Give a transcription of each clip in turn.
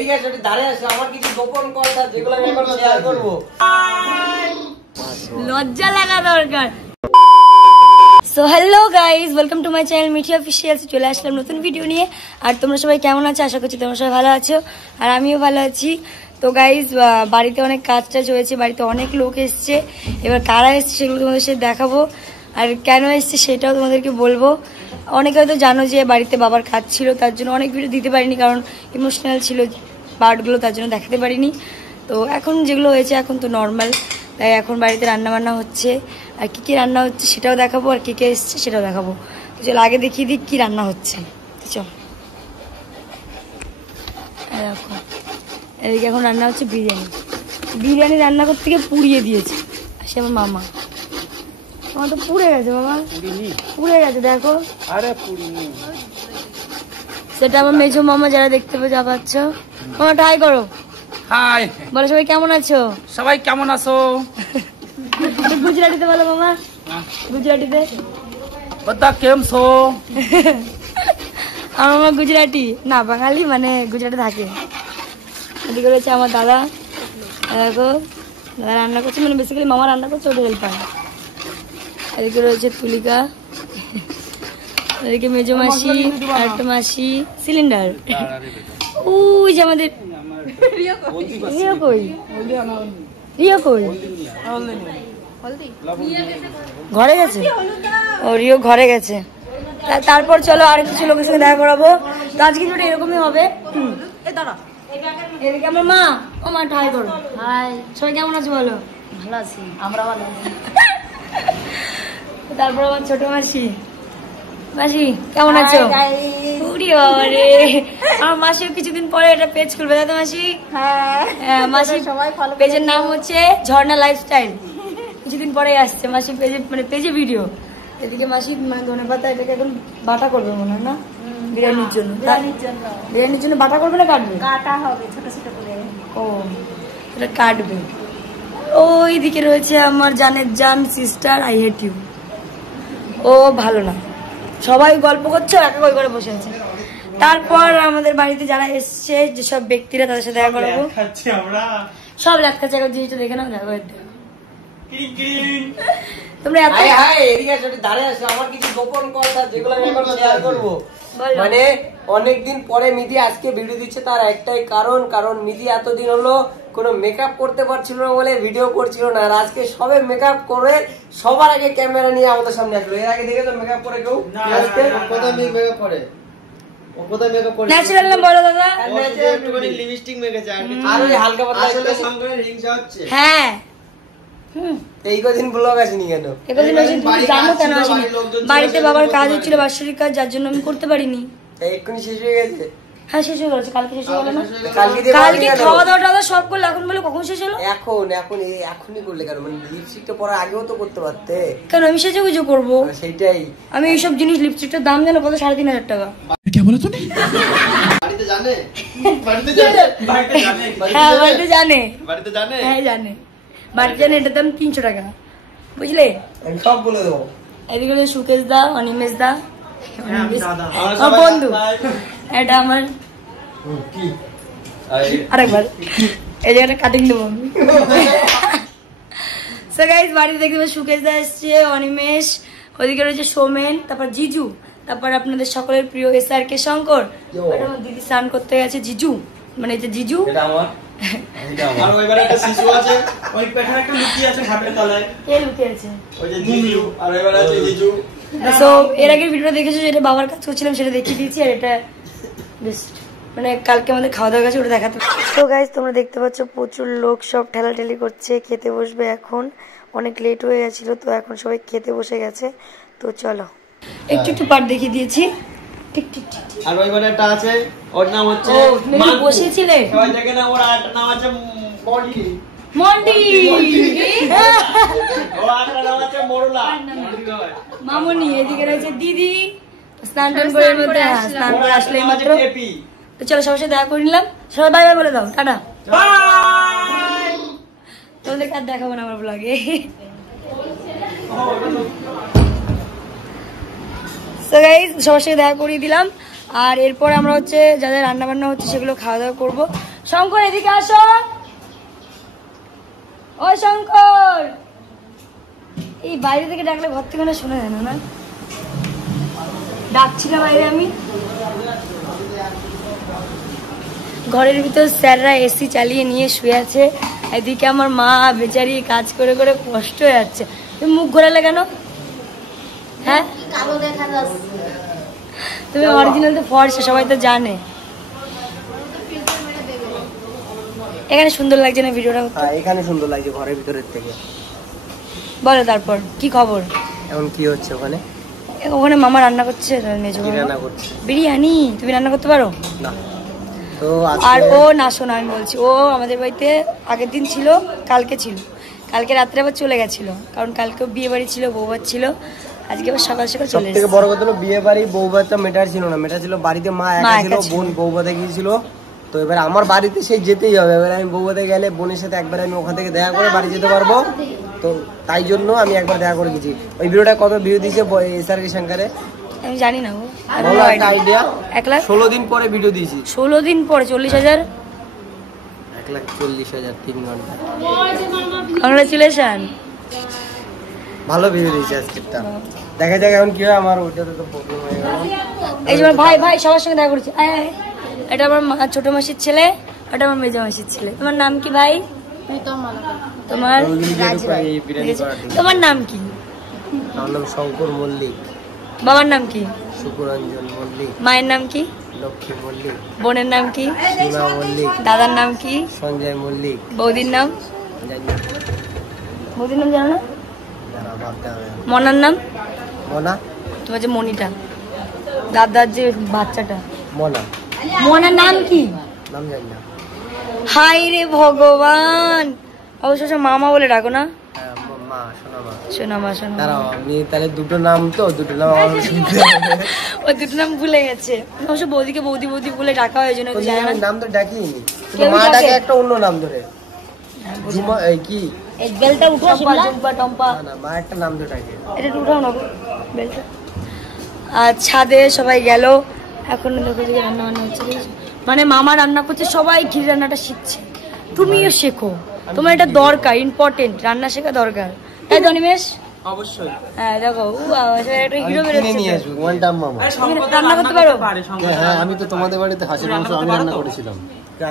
ঠিক আছে, ওটা দাঁড়িয়ে আছে। আমার কিছু গোপন কথা যেগুলো আমি এখন শেয়ার করব। লজ্জা লাগা দরকার। So hello guys, welcome to my channel Mithi official. চলে আসলাম নতুন ভিডিও নিয়ে। আর তোমরা সবাই কেমন আছো? আশা করছি তোমরা সবাই ভালো আছো, আর আমিও ভালো আছি। তো গাইজ, বাড়িতে অনেক কাজ টাজ হয়েছে, বাড়িতে অনেক লোক এসছে। এবার কারা এসছে সেগুলো তোমাদের সাথে দেখাবো, আর কেন এসছে সেটাও তোমাদেরকে বলবো। অনেকে হয়তো জানো যে বাড়িতে বাবার কাজ ছিল, তার জন্য অনেক ভিডিও দিতে পারিনি, কারণ ইমোশনাল ছিল পার্টগুলো, তার জন্য দেখাতে পারিনি। তো এখন যেগুলো হয়েছে এখন তো নর্মাল, তাই এখন বাড়িতে রান্না বান্না হচ্ছে, আর কী কী রান্না হচ্ছে সেটাও দেখাবো, আর কে কে এসছে সেটাও দেখাবো। তো চলো আগে দেখিয়ে দিই কী রান্না হচ্ছে। চল, দেখো এদিকে এখন রান্না হচ্ছে বিরিয়ানি। বিরিয়ানি রান্না করতে গিয়ে পুড়িয়ে দিয়েছে সে আমার মামা। আমার তো পুড়ে গেছে বাবা, পুড়ে গেছে দেখো। সেটা আমার মেজো মামা, যারা দেখতে পাচ্ছ। মামা ট্রাই করো। হাই, বলো সবাই কেমন আছো? সবাই কেমন আছো? গুজরাটিতে বলো মামা, গুজরাটিতে। બધા કેમ છો? আমার মামা গুজরাটি না, বাঙালি, মানে গুজরাটে থাকে। এদিকে রয়েছে আমার দাদা, দেখো দাদা রান্না করছে, মানে বেসিক্যালি মামা রান্না করছে, ওটা হেল্পার। এদিকে রয়েছে তুলিকা, এদিকে মেজো মাসি, আর একটা মাসি সিলিন্ডার। ওই যে আমাদের রিয়া কই, রিয়া কই ঘরে গেছে। ও রিও ঘরে গেছে। তারপর চলো আর কিছু লোকের সঙ্গে দেখা করাবো। তো আজকে ভিডিওটা এরকমই হবে। এদিকে আমার মা, ও মা ঠাই করো। হাই, সবাই কেমন আছো বলো? ভালো আছি, আমরা ভালো আছি। তারপর আমার ছোট মাসি, মাসি কেমন আছো? আমার মাসিও কিছুদিন পরে এটা পেজ খুলবে, তাই তো মাসি? হ্যাঁ, মাসি পেজের নাম হচ্ছে ঝর্ণা লাইফস্টাইল। কিছুদিন পরে আসছে মাসি পেজে, মানে পেজে ভিডিও। এদিকে মাসি মানে ধনে পাতা এটাকে এখন বাটা করবে মনে হয় না, বিরিয়ানির জন্য। বিরিয়ানির জন্য বাটা করবে না কাটবে? কাটা হবে ছোট ছোট করে। ও, এটা কাটবে। ওই দিকে রয়েছে আমার জানের জান সিস্টার, আই হেট ইউ। ও ভালো না, সবাই গল্প করছে, একা কই করে বসে আছে। তারপর আমাদের বাড়িতে যারা এসছে, যেসব ব্যক্তিরা, তাদের সাথে দেখা করবো। সব ল্যাট খাচ্ছে, এখন জিনিসটা দেখে নাও। তোমরা আমার কিছু গোপন কথা যেগুলো আমি এখন শেয়ার করবো। মানে অনেকদিন পরে মিদি আজকে ভিডিও দিচ্ছে, তার একটাই কারণ মিদি এতদিন হলো কোনো মেকআপ করতে পারছিল না বলে ভিডিও করছিল না, আর আজকে সবে মেকআপ করে সবার আগে ক্যামেরা নিয়ে আমাদের সামনে আসলো। এর আগে দেখে তো মেকআপ করে কেউ আজকে কোথায় মেকআপ করে? ও কোথায় মেকআপ করে? ন্যাচারাল না বলো দাদা? একটুখানি লিপস্টিক মেখেছে আর ওই হালকা পাতলা। আসলে সংকরের হিংসা হচ্ছে। হ্যাঁ, এই কদিন ব্লগ আসেনি কেন? একদিন জানো কেন আসেনি? বাড়িতে বাবার কাজ হচ্ছিল, বাৎসরিক কাজ, যার জন্য আমি করতে পারিনি। এক্ষুনি শেষ হয়ে গেছে? হ্যাঁ শেষ হয়ে গেছে, কালকে শেষ হয়ে গেল না? কালকে খাওয়া দাওয়া সব করলে, এখন বলে কখন শেষ হলো? এখনই করলে কেন? মানে লিপস্টিকটা পরার আগেও তো করতে পারতে। কেন আমি সেজে গুজো করবো? সেইটাই আমি এইসব জিনিস, লিপস্টিকটার দাম জানো কত? 3,500 টাকা। क्या बोला तूने? বাড়িতে জানে? হ্যাঁ বাড়িতে জানে, বাড়িতে জানে? হ্যাঁ জানে, বাড়িতে জানে। এটার দাম 300 টাকা, বুঝলে? আমি সব বলে দেবো। এদিকে সুকেশ দা, অনিমেষ দা, আমার বন্ধু। এটা আমার আরেকবার এই জায়গাটা কাটিং দেবো আমি। সো গাইস, বাড়িতে দেখতে সুকেশ দা এসছে, অনিমেষ, ওদিকে রয়েছে সোমেন, তারপর জিজু, তারপর আপনাদের সকলের প্রিয় SRK শঙ্কর। আমার দিদি স্নান করতে গেছে, জিজু মানে এই যে জিজু। এটা আমার। আর ওইবারে একটা শিশু আছে, ওই পেছনে একটা লুকিয়ে আছে খাটের তলায়। কে লুকিয়ে আছে? ওই যে জিজু। আর ওইবারে আছে জিজু। সো এর আগের ভিডিওটা দেখেছো, যেটা বাবার কাজ করছিলাম সেটা দেখিয়ে দিয়েছি, আর এটা জাস্ট মানে কালকে আমাদের খাওয়া দাওয়া গেছে, ওটা দেখাতে। তো গাইজ, তোমরা দেখতে পাচ্ছ প্রচুর লোক সব ঠেলাঠেলি করছে, খেতে বসবে এখন। অনেক লেট হয়ে গেছিল, তো এখন সবাই খেতে বসে গেছে। তো চলো একটু একটু পার্ট দেখিয়ে দিয়েছি। ঠিক ঠিক ঠিক। আর ওইবারে একটা আছে, ওর নাম হচ্ছে বসেছিলে, ওই দেখে না, ওর আরেকটা নাম আছে মন্টি। মন্টি। ও আরেকটা নাম আছে মোরলা। মামনি। এদিকে রয়েছে দিদি, স্নান টান করে মধ্যে, স্নান করে আসলে মাত্র। তো চলো সবার সাথে দেখা করে নিলাম। সবাই বাই বাই বলে দাও, টাটা। তোমাদেরকে আর দেখাবো না আমার ব্লগে। সো গাইস, সবার সাথে দেখা করিয়ে দিলাম। আর এরপর আমরা হচ্ছে যাদের রান্না বান্না হচ্ছে সেগুলো খাওয়া দাওয়া করবো। শঙ্কর এদিকে আসো, ও শঙ্কর। এই বাইরে থেকে ডাকলে ঘর থেকে না শোনা যায় না, ডাকছি না বাইরে আমি। ঘরের ভিতর স্যাররা এসি চালিয়ে নিয়ে শুয়ে আছে, এদিকে আমার মা বেচারি কাজ করে করে কষ্ট হয়ে যাচ্ছে। তুমি মুখ ঘোরালে কেন? হ্যাঁ তুমি অরিজিনাল তো ফর্সা, সবাই তো জানে। এখানে সুন্দর লাগছে না ভিডিওটা? হ্যাঁ এখানে সুন্দর লাগছে ঘরের ভিতরের থেকে। বলো তারপর কি খবর? এখন কি হচ্ছে ওখানে? ওখানে মামা রান্না করছে, রান্না করছে বিরিয়ানি। তুমি রান্না করতে পারো না? তো আর ও না, শোনা আমি বলছি, ও আমাদের বাড়িতে আগের দিন ছিল, কালকে ছিল, কালকে রাত্রে আবার চলে গেছিল, কারণ কালকে বিয়ে বাড়ি ছিল, বউভাত ছিল। আজকে আবার সকাল সকাল চলে এসেছে। সবথেকে বড় কথা হলো বিয়ে বাড়ি বউভাতটা মেটার ছিল না, মেটার ছিল বাড়িতে মা একা ছিল, বোন বউভাতে গিয়েছিল। তো এবার আমার বাড়িতে সেই যেতেই হবে। এবার আমি বউভাতে গেলে বোনের সাথে একবার আমি ওখান থেকে দেখা করে বাড়ি যেতে পারবো, তো তাই জন্য আমি একবার দেখা করে গেছি। ওই ভিডিওটা কত ভিউ দিয়েছে এসআর কে শঙ্করে আমি জানি না, আইডিয়া 1,16 দিন পরে ভিডিও দিয়েছি। 16 দিন পরে 40,000, 1,40,000 3 ঘন্টা। কংগ্রাচুলেশন, ভালো ভিডিও দিয়েছে আজকেরটা। দেখা যাক এখন কি হয়। আমার ওইটাতে তো প্রবলেম হয়ে গেল। এই যে ভাই ভাই সবার সঙ্গে দেখা করছি। এটা আমার ছোট মাসির ছেলে, ওটা আমার মেজো মাসির ছেলে। তোমার নাম কি ভাই? তোমার তোমার নাম কি? আমার নাম শঙ্কর মল্লিক। বাবার নাম কি? সুকুরঞ্জন মল্লিক। মায়ের নাম কি? লক্ষ্মী মল্লিক। বোনের নাম কি? সোনা মল্লিক। দাদার নাম কি? সঞ্জয় মল্লিক। বৌদির নাম? বৌদির নাম জানো না? মনার নাম? মনা। তোমার যে মনিটা, দাদার যে বাচ্চাটা, মনা। মনার নাম কি? নাম জানি না। হাই রে ভগবান, অবশ্য মামা বলে ডাকো না? মা, সোনা মা। সোনা মা, সোনা মা। দাঁড়াও, আমি তাহলে দুটো নাম, তো দুটো নাম আমার শুনতে হবে। ও দুটো নাম ভুলে গেছে। অবশ্য বৌদিকে বৌদি বৌদি বলে ডাকা হয়, জন্য জানে না। নাম তো ডাকিনি, মা ডাকে একটা অন্য নাম ধরে। ঝুমা এই কি এই বেলটা উঠো, টম্পা টম্পা। না, মা একটা নাম ধরে ডাকে। এটা উঠাও না বেলটা। আর ছাদে সবাই গেল, এখন দেখো যে রান্না বান্না হচ্ছে। মানে মামা রান্না করছে, সবাই ঘি রান্নাটা শিখছে। তুমিও শেখো, তোমার এটা দরকার, ইম্পর্টেন্ট, রান্না শেখা দরকার, তাই তো নিমেষ? অবশ্যই। হ্যাঁ দেখো, একটা হিরো বেরোচ্ছে। রান্না করতে পারো? হ্যাঁ, আমি তো তোমাদের বাড়িতে হাঁসের মাংস আমি রান্না করেছিলাম।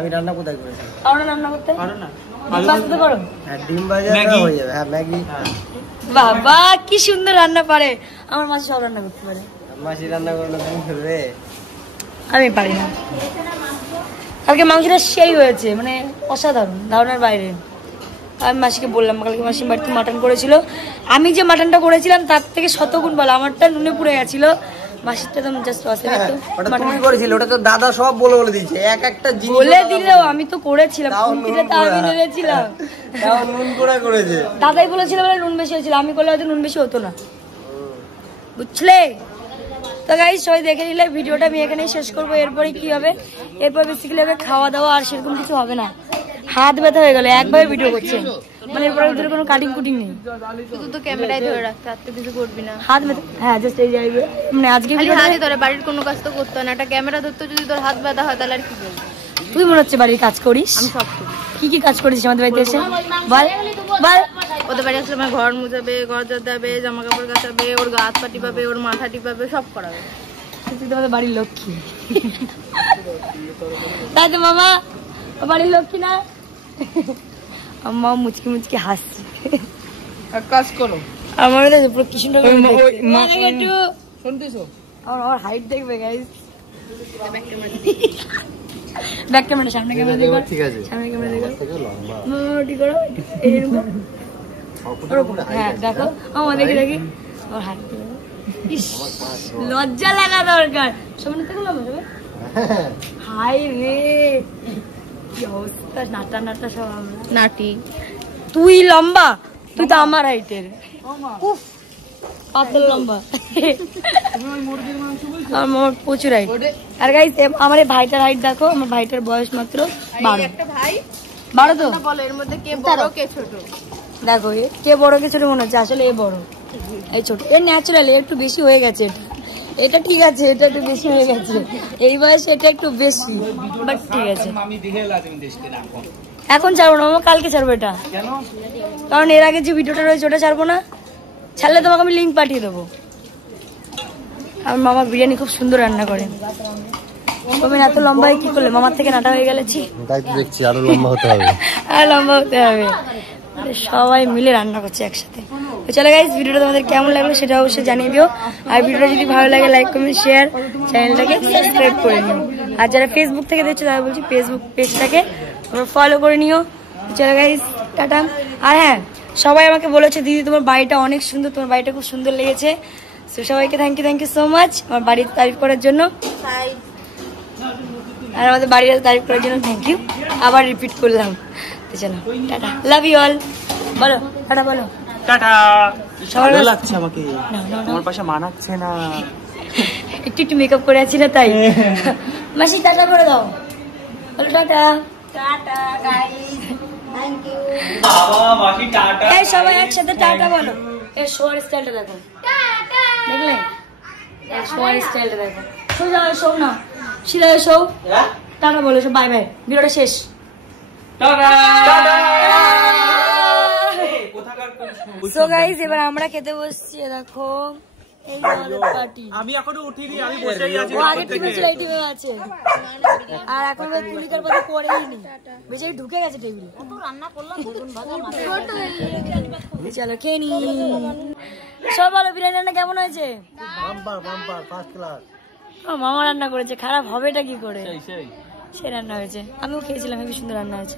আমি রান্না কোথায় করেছি? পারো না রান্না করতে? পারো না? ডিম ভাজতে পারো? হ্যাঁ, ডিম ভাজা হয়ে যাবে। হ্যাঁ, ম্যাগি। বাবা কি সুন্দর রান্না পারে আমার মাসি, সব রান্না করতে পারে। মাসি রান্না করলে তুমি ফেলবে? আমি পারি না। কালকে মাংসটা সেই হয়েছে, মানে অসাধারণ, ধারণার বাইরে। আমি মাসিকে বললাম, কালকে মাসি বাড়িতে মাটন করেছিল, আমি যে মাটনটা করেছিলাম তার থেকে 100 গুণ ভালো। আমারটা নুনে পুড়ে গেছিল, মাসিরটা তো জাস্ট অসাধারণ। ওটা তুমি করেছিলে? ওটা তো দাদা সব বলে দিয়েছে, এক একটা জিনিস বলে দিলেও আমি তো করেছিলাম, খুন্তিতে তো আমি নেড়েছিলাম। তাও নুন পোড়া করেছে। দাদাই বলেছিল বলে নুন বেশি হয়েছিল, আমি করলে হয়তো নুন বেশি হতো না, বুঝলে? তো গাইস সবাই দেখে নিলে ভিডিওটা আমি এখানেই শেষ করবো। এরপরে কি হবে? এরপর বেসিক্যালি হবে খাওয়া দাওয়া, আর সেরকম কিছু হবে না। হাত ব্যথা হয়ে গেল, একভাবে ভিডিও করছে, মানে এরপরে ভিতরে কোনো কাটিং কুটিং নেই, শুধু তো ক্যামেরায় ধরে রাখতে, আর তো কিছু করবি না। হাত ব্যথা। হ্যাঁ জাস্ট এই যাইবে, মানে আজকে হাতে ধরে, বাড়ির কোনো কাজ তো করতে হয় না, একটা ক্যামেরা ধরতে যদি তোর হাত ব্যথা হয় তাহলে আর কি করবি? তুই মনে হচ্ছে বাড়ির কাজ করিস। আমি সব করি। কি কি কাজ করেছিস আমাদের বাড়িতে এসে? বল বল। ওদের বাড়ি আসলে আমার ঘর মুছাবে, ঘর ঝাড়াবে, জামা কাপড় কাচাবে, ওর গা হাত পা টিপাবে, ওর মাথা টিপাবে, সব করাবে। তুই তো আমাদের বাড়ির লক্ষ্মী, তাই তো মামা? বাড়ির লক্ষ্মী না? আম্মা মুচকি মুচকি হাসছি। এক কাজ করো, আমার পুরো কৃষ্ণটা একটু শুনতেছো? আমার হাইট দেখবে গাইস। ব্যাক ক্যামেরা, সামনে ক্যামেরা দেখো। ঠিক আছে, সামনে ক্যামেরা দেখো। থেকে লম্বা মোটি করো এরকম। হ্যাঁ দেখো, আমার দেখি দেখি আমার হাইট। লজ্জা লাগা দরকার। সামনে থেকে লম্বা সবাই। হাই রে কি অবস্থা, নাটা নাটা সব আমরা। নাটি তুই লম্বা, তুই তো আমার হাইটের। উফ পাতল লম্বা। আমার প্রচুর হাইট। আর গাইস আমার এই ভাইটার হাইট দেখো, আমার ভাইটার বয়স মাত্র 12। একটা ভাই 12 তো বলো, এর মধ্যে কে বড় কে ছোট? দেখো কে বড় কে ছোট মনে হচ্ছে, আসলে এ বড় এই ছোট। এর ন্যাচারালি একটু বেশি হয়ে গেছে এটা, এটা ঠিক আছে, এটা একটু বেশি হয়ে গেছে এই বয়সে, এটা একটু বেশি, বাট ঠিক আছে। এখন ছাড়বো না মামা, কালকে ছাড়বো এটা, কারণ এর আগে যে ভিডিওটা রয়েছে ওটা ছাড়বো না, ছাড়লে তোমাকে আমি লিঙ্ক পাঠিয়ে দেবো। আমার মামা বিরিয়ানি খুব সুন্দর রান্না করে। তুমি এত লম্বা কি করলে, মামার থেকে নাটা হয়ে গেলেছি, তাই তো দেখছি আরো লম্বা হতে হবে, আর লম্বা হতে হবে। সবাই মিলে রান্না করছে একসাথে। তো চলো গাইস, ভিডিওটা তোমাদের কেমন লাগলো সেটা অবশ্যই জানিয়ে দিও। আর ভিডিওটা যদি ভালো লাগে লাইক কমেন্ট শেয়ার, চ্যানেলটাকে সাবস্ক্রাইব করে নিও। আর যারা ফেসবুক থেকে দেখছো তারা বলছি ফেসবুক পেজটাকে ফলো করে নিও। চলো গাইস, টাটা। আর হ্যাঁ, সবাই আমাকে বলেছে দিদি তোমার বাড়িটা অনেক সুন্দর, তোমার বাড়িটা খুব সুন্দর লেগেছে। তো সবাইকে থ্যাংক ইউ সো মাচ আমার বাড়ির তারিফ করার জন্য, আর আমাদের বাড়ির তারিফ করার জন্য থ্যাংক ইউ। আবার রিপিট করলাম। তো চলো টাটা, লাভ ইউ অল। বলো টাটা, বলো টাটা। সবার ভালো কাছে- লাগছে আমাকে, আমার পাশে মানাচ্ছে না। একটু মেকআপ করে আছি না তাই। মাসি টাটা করে দাও, বলো tata. Tata guys, thank you. এই সবাই একসাথে টাটা বলো। এর শোয়ার স্টাইলটা দেখো, দেখলে এর শোয়ার স্টাইলটা দেখো। সোজা হয়ে শোও না, সিধা হয়ে শোও। টাটা বলো, সব বাই বাই, ভিডিওটা শেষ। সো গাইস, এবার আমরা খেতে বসছি। দেখো এই হলো পার্টি। আমি এখনো উঠিনি, আমি বসেই আছি। ও আগের টিমে ছিল, এই টিমে আছে। আর এখন তুলিকার পাতে পড়েই নি, বেশি ঢুকে গেছে টেবিলে। চলো খেয়ে নি। সব বলো বিরিয়ানি রান্না কেমন হয়েছে? First class. মামা রান্না করেছে, খারাপ হবেটা কি করে? সে রান্না হয়েছে, আমিও খেয়েছিলাম, হেবি সুন্দর রান্না হয়েছে।